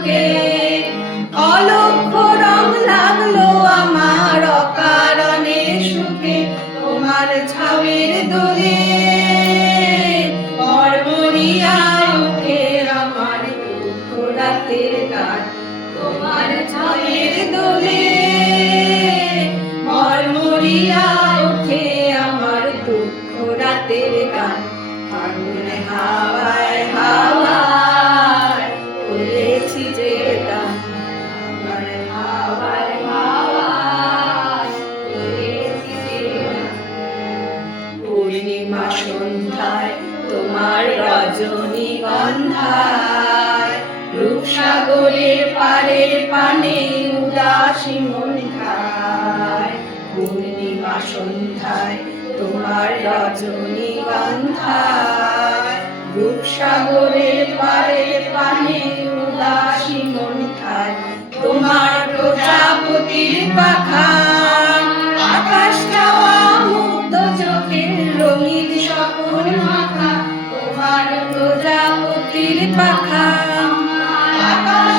বুকে, অলক্ষ্য রং লাগলো আমার অকারণে সুখে, তোমার ছাউয়ের দোলে মরমরিয়া ওঠে আমার দুঃখ রাতের গান। তোমার ছাউয়ের দোলে মরমরিয়া ওঠে আমার দুঃখ রাতের গান। ফাগুনে হাওয়ায় হাওয়ায় করেছি যে গান, আমার হাওয়ায় হাওয়ায় করেছি যে গান। পূর্ণিমা সন্ধ্যায় তোমার রজনীগন্ধায়, রূপসাগরের পারের পানে উদাসী মন খায়। পূর্ণিমা সন্ধ্যায় তোমার রজনীগন্ধায়, রূপসাগরের পারের পানে উদাসী মন খায়। তোমার প্রজাপতির পাখা আকাশ চাওয়া মুগ্ধ চোখের রঙিন স্বপন মাখা, তোমার প্রজাপতির পাখা আকাশ